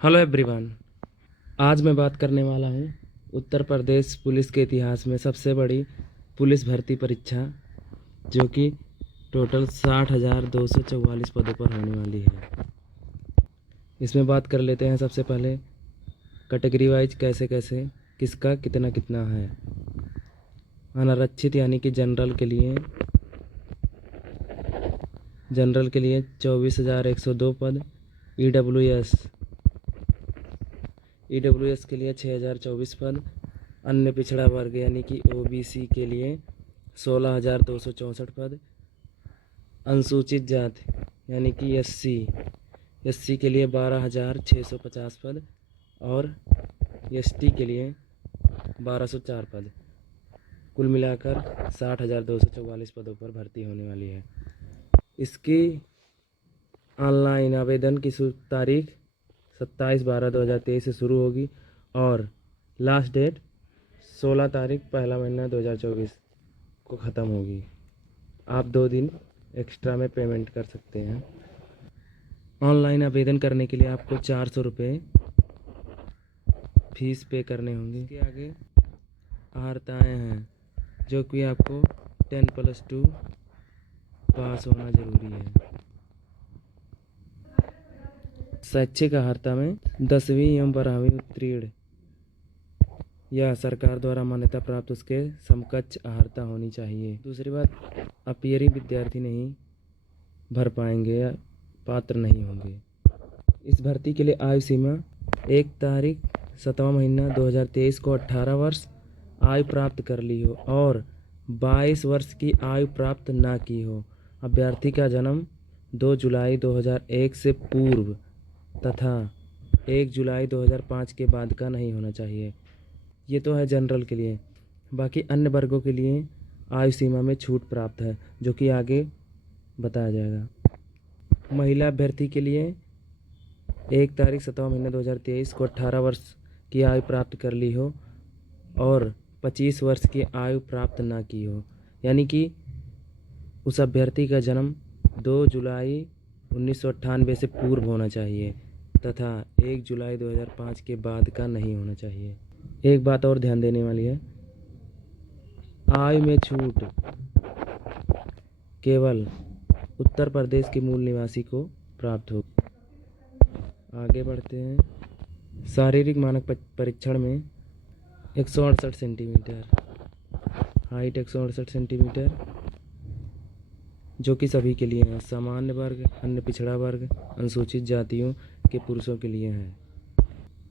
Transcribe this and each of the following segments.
Hello everyone. आज मैं बात करने वाला हूँ उत्तर प्रदेश पुलिस के इतिहास में सबसे बड़ी पुलिस भर्ती परीक्षा, जो कि टोटल 60,244 पदों पर होने वाली है। इसमें बात कर लेते हैं सबसे पहले कैटेगरी वाइज कैसे कैसे किसका कितना कितना है। अनारक्षित यानी कि जनरल के लिए 24,102 पद। ईडब्ल्यूएस के लिए 6,024 पद। अन्य पिछड़ा वर्ग यानी कि ओबीसी के लिए 16,264 पद। अनुसूचित जाति यानी कि एससी के लिए 12,650 पद और एसटी के लिए 1,204 पद। कुल मिलाकर 60,244 पदों पर भर्ती होने वाली है। इसकी ऑनलाइन आवेदन की तारीख 27/12/2023 से शुरू होगी और लास्ट डेट 16 तारीख पहला महीना 2024 को ख़त्म होगी। आप 2 दिन एक्स्ट्रा में पेमेंट कर सकते हैं। ऑनलाइन आवेदन करने के लिए आपको 400 रुपये फीस पे करने होंगे। इसके आगे अर्हताएँ हैं, जो कि आपको 10+2 पास होना ज़रूरी है। शैक्षिक अर्हता में 10वीं एवं 12वीं उत्तीर्ण या सरकार द्वारा मान्यता प्राप्त उसके समकक्ष अर्हता होनी चाहिए। दूसरी बात, अपीयरिंग विद्यार्थी नहीं भर पाएंगे या पात्र नहीं होंगे। इस भर्ती के लिए आयु सीमा 1 तारीख 7वां महीना 2023 को 18 वर्ष आयु प्राप्त कर ली हो और 22 वर्ष की आयु प्राप्त ना की हो। अभ्यर्थी का जन्म 2 जुलाई 2001 से पूर्व तथा 1 जुलाई 2005 के बाद का नहीं होना चाहिए। ये तो है जनरल के लिए। बाकी अन्य वर्गों के लिए आयु सीमा में छूट प्राप्त है, जो कि आगे बताया जाएगा। महिला अभ्यर्थी के लिए 1 तारीख 7वां महीना 2023 को 18 वर्ष की आयु प्राप्त कर ली हो और 25 वर्ष की आयु प्राप्त ना की हो, यानी कि उस अभ्यर्थी का जन्म 2 जुलाई 1998 से पूर्व होना चाहिए तथा 1 जुलाई 2005 के बाद का नहीं होना चाहिए। एक बात और ध्यान देने वाली है, आयु में छूट केवल उत्तर प्रदेश के मूल निवासी को प्राप्त हो। आगे बढ़ते हैं। शारीरिक मानक परीक्षण में 168 सेंटीमीटर हाइट, 168 सेंटीमीटर, जो कि सभी के लिए है। सामान्य वर्ग, अन्य पिछड़ा वर्ग, अनुसूचित जातियों के पुरुषों के लिए है।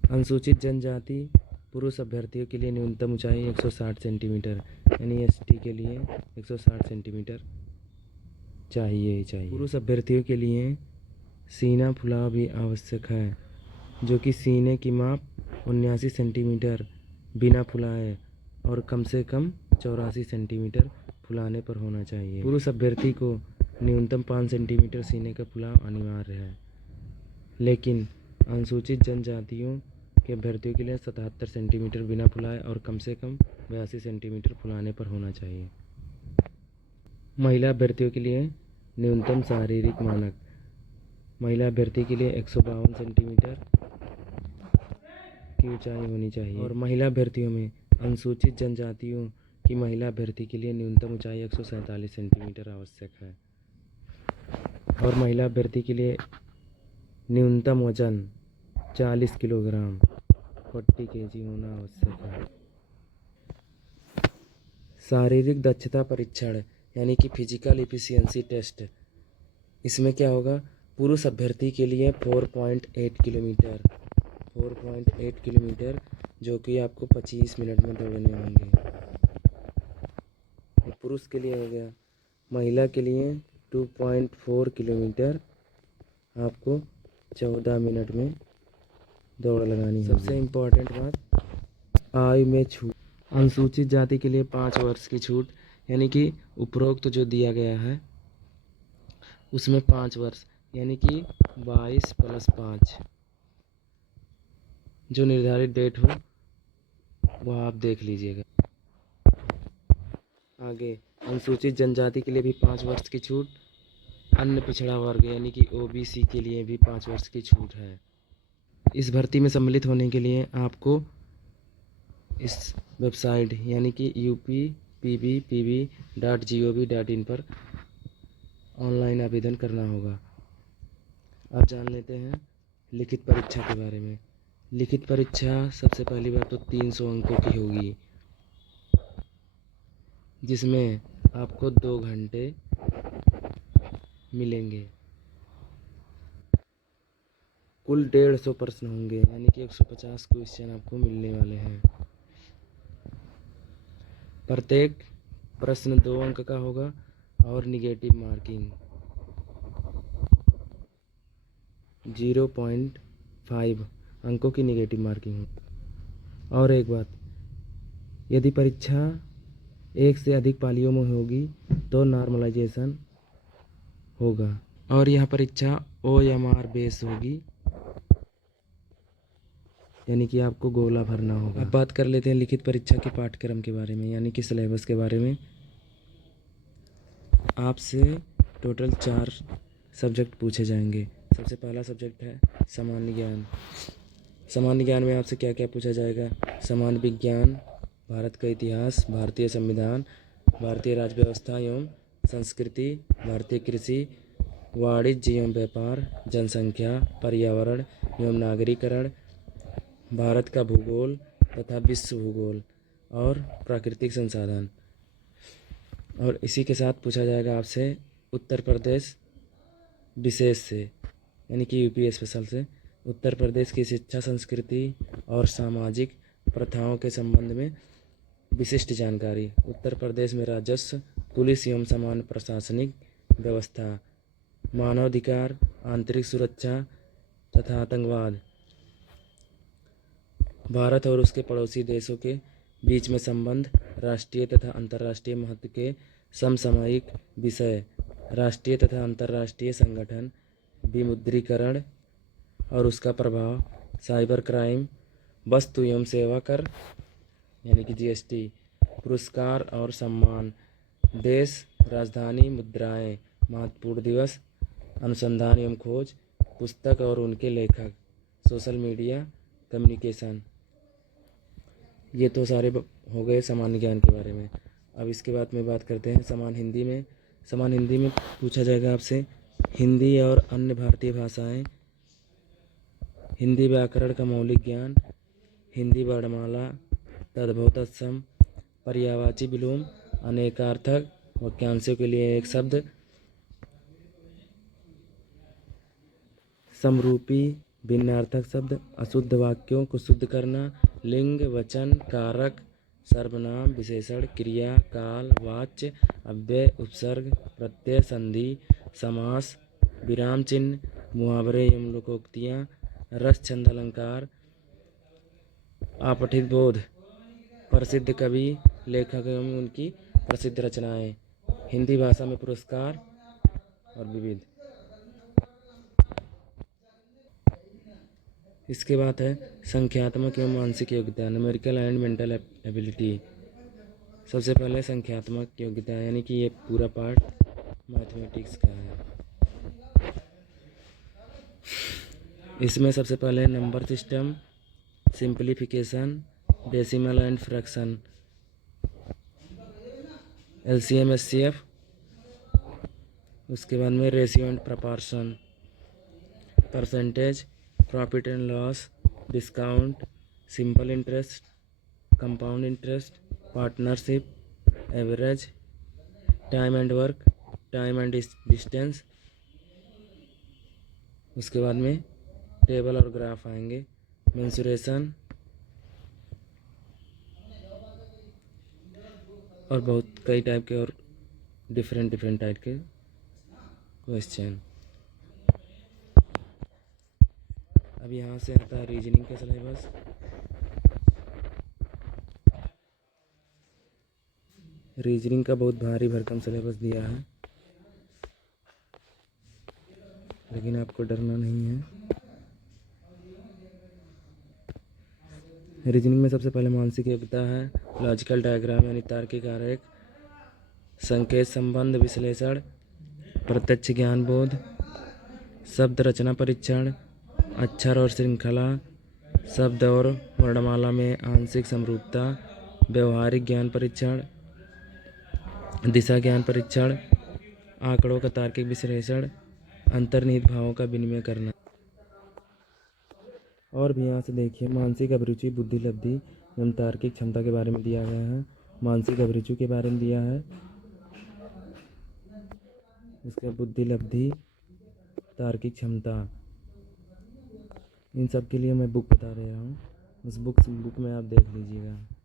अनुसूचित जनजाति पुरुष अभ्यर्थियों के लिए न्यूनतम ऊंचाई 160 सेंटीमीटर यानी एसटी के लिए 160 सेंटीमीटर चाहिए ही चाहिए। पुरुष अभ्यर्थियों के लिए सीना फुलाव भी आवश्यक है, जो कि सीने की माप 79 सेंटीमीटर बिना फुलाए और कम से कम 84 सेंटीमीटर फुलाने पर होना चाहिए। पुरुष अभ्यर्थी को न्यूनतम 5 सेंटीमीटर सीने का फुलाव अनिवार्य है, लेकिन अनुसूचित जनजातियों के अभ्यर्थियों के लिए 77 सेंटीमीटर बिना फुलाए और कम से कम 82 सेंटीमीटर फुलाने पर होना चाहिए। महिला अभ्यर्थियों के लिए न्यूनतम शारीरिक मानक, महिला अभ्यर्थी के लिए 152 सेंटीमीटर की ऊंचाई होनी चाहिए और महिला अभ्यर्थियों में अनुसूचित जनजातियों की महिला अभ्यर्थी के लिए न्यूनतम ऊंचाई 147 सेंटीमीटर आवश्यक है और महिला अभ्यर्थी के लिए न्यूनतम वजन 40 किलोग्राम 40 kg होना आवश्यक है। शारीरिक दक्षता परीक्षण यानी कि फिजिकल एफिशिएंसी टेस्ट, इसमें क्या होगा, पुरुष अभ्यर्थी के लिए 4.8 किलोमीटर, जो कि आपको 25 मिनट में दौड़ने होंगे। पुरुष के लिए हो गया। महिला के लिए 2.4 किलोमीटर आपको 14 मिनट में दौड़ लगानी है। सबसे इम्पोर्टेंट बात, आयु में छूट। अनुसूचित जाति के लिए 5 वर्ष की छूट, यानी कि उपरोक्त जो दिया गया है उसमें 5 वर्ष यानी कि 22 + 5 जो निर्धारित डेट हो वह आप देख लीजिएगा। आगे अनुसूचित जनजाति के लिए भी 5 वर्ष की छूट। अन्य पिछड़ा वर्ग यानी कि ओबीसी के लिए भी 5 वर्ष की छूट है। इस भर्ती में सम्मिलित होने के लिए आपको इस वेबसाइट यानी कि uppbpb.gov.in पर ऑनलाइन आवेदन करना होगा। अब जान लेते हैं लिखित परीक्षा के बारे में। लिखित परीक्षा सबसे पहली बात तो 300 अंकों की होगी, जिसमें आपको 2 घंटे मिलेंगे। कुल 150 प्रश्न होंगे, यानी कि 150 क्वेश्चन आपको मिलने वाले हैं। प्रत्येक प्रश्न 2 अंक का होगा और निगेटिव मार्किंग 0.5 अंकों की निगेटिव मार्किंग हो। और एक बात, यदि परीक्षा 1 से अधिक पालियों में होगी तो नॉर्मलाइजेशन होगा और यह परीक्षा OMR बेस होगी, यानी कि आपको गोला भरना होगा। अब बात कर लेते हैं लिखित परीक्षा के पाठ्यक्रम के बारे में, यानी कि सिलेबस के बारे में। आपसे टोटल 4 सब्जेक्ट पूछे जाएंगे। सबसे पहला सब्जेक्ट है सामान्य ज्ञान। सामान्य ज्ञान में आपसे क्या क्या पूछा जाएगा? सामान्य विज्ञान, भारत का इतिहास, भारतीय संविधान, भारतीय राज्य व्यवस्था एवं संस्कृति, भारतीय कृषि, वाणिज्य एवं व्यापार, जनसंख्या, पर्यावरण एवं नागरीकरण, भारत का भूगोल तथा विश्व भूगोल और प्राकृतिक संसाधन। और इसी के साथ पूछा जाएगा आपसे उत्तर प्रदेश विशेष से, यानी कि यूपी स्पेशल से, उत्तर प्रदेश की शिक्षा, संस्कृति और सामाजिक प्रथाओं के संबंध में विशिष्ट जानकारी। उत्तर प्रदेश में राजस्व, पुलिस एवं सामान्य प्रशासनिक व्यवस्था, मानवाधिकार, आंतरिक सुरक्षा तथा आतंकवाद, भारत और उसके पड़ोसी देशों के बीच में संबंध, राष्ट्रीय तथा अंतर्राष्ट्रीय महत्व के समसामयिक विषय, राष्ट्रीय तथा अंतर्राष्ट्रीय संगठन, विमुद्रीकरण और उसका प्रभाव, साइबर क्राइम, वस्तु एवं सेवा कर यानी कि GST, पुरस्कार और सम्मान, देश, राजधानी, मुद्राएं, महत्वपूर्ण दिवस, अनुसंधान एवं खोज, पुस्तक और उनके लेखक, सोशल मीडिया, कम्युनिकेशन। ये तो सारे हो गए सामान्य ज्ञान के बारे में। अब इसके बाद में बात करते हैं समान हिंदी में। समान हिंदी में पूछा जाएगा आपसे हिंदी और अन्य भारतीय भाषाएं, हिंदी व्याकरण का मौलिक ज्ञान, हिंदी वर्णमाला, तद्भव तत्सम, पर्यायवाची विलोम, अनेकार्थक, वाक्यांशों के लिए एक शब्द, समरूपी भिन्नार्थक शब्द, अशुद्ध वाक्यों को शुद्ध करना, लिंग, वचन, कारक, सर्वनाम, विशेषण, क्रिया, काल, वाच्य, अव्यय, उपसर्ग, प्रत्यय, संधि, समास, विराम चिन्ह, मुहावरे एवं लोकोक्तियाँ, रस, छंद, अलंकार, अपठित बोध, प्रसिद्ध कवि, लेखक एवं उनकी प्रसिद्ध रचनाएं, हिंदी भाषा में पुरस्कार और विविध। इसके बाद है संख्यात्मक एवं मानसिक योग्यता, न्यूमेरिकल एंड मेंटल एबिलिटी। सबसे पहले संख्यात्मक योग्यता, यानी कि ये पूरा पार्ट मैथमेटिक्स का है। इसमें सबसे पहले number system, simplification, decimal and fraction, LCM SCF, उसके बाद में ratio and proportion, percentage, profit and loss, discount, simple interest, compound interest, partnership, average, time and work, time and distance. उसके बाद में टेबल और ग्राफ आएंगे, मेंसुरेशन और बहुत कई टाइप के और डिफरेंट टाइप के क्वेश्चन। अब यहाँ से आता है रीजनिंग का सिलेबस। रीजनिंग का बहुत भारी भरकम सिलेबस दिया है, लेकिन आपको डरना नहीं है। रीजनिंग में सबसे पहले मानसिक योग्यता है लॉजिकल डायग्राम यानी तार्किक आरेख, संकेत संबंध विश्लेषण, प्रत्यक्ष ज्ञान बोध, शब्द रचना परीक्षण, अक्षर और श्रृंखला, शब्द और वर्णमाला में आंशिक समरूपता, व्यवहारिक ज्ञान परीक्षण, दिशा ज्ञान परीक्षण, आंकड़ों का तार्किक विश्लेषण, अंतर्निहित भावों का विनिमय करना। और भी यहाँ से देखिए, मानसिक अभिरुचि, बुद्धि लब्धि एवं तार्किक क्षमता के बारे में दिया गया है। मानसिक अभिरुचि के बारे में दिया है, उसके बुद्धि लब्धि, तार्किक क्षमता, इन सब के लिए मैं बुक बता रहा हूँ। उस बुक में आप देख लीजिएगा।